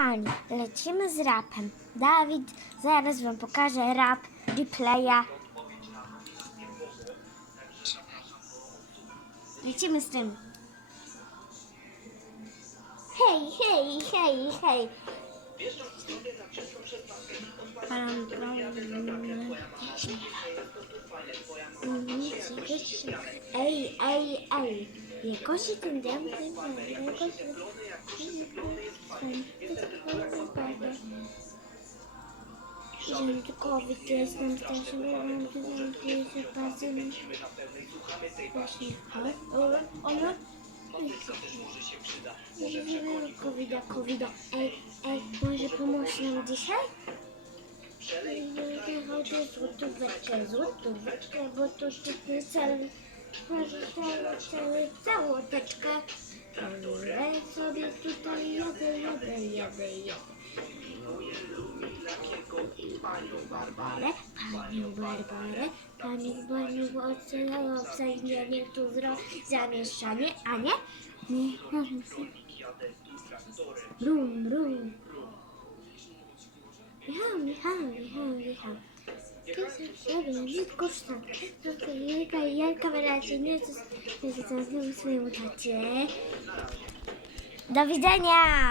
kochani, lecimy z rapem. Dawid, zaraz wam pokażę rap, replaya. Lecimy z tym. Hej, hej, hej, hej. Palam, palam. Ej, ej, ej. Jakoś ten dym, dym, jakoś... Ziemczykowy, to jestem starszym, mam tu zamknięty pasem. Właśnie, ale, ale, ale... Covida, covida. Ej, ej, może pomóż nam dzisiaj? Chodź złotóweczkę, złotóweczkę, bo to ty cel, może całe, całe, całoteczkę. Ale sobie tutaj jadę, jadę, jadę, jadę. Barbarę, panią Barbarę, panią Barbarę, oceniają obsadzenie tu zro, zamieszanie, a nie? Nie, Brum, brum. Michał, Michał, Michał, Michał. Wiem, nie koszta. To jajka, jajka wyraźnie, nie jest znowu swojemu tacie. Do widzenia!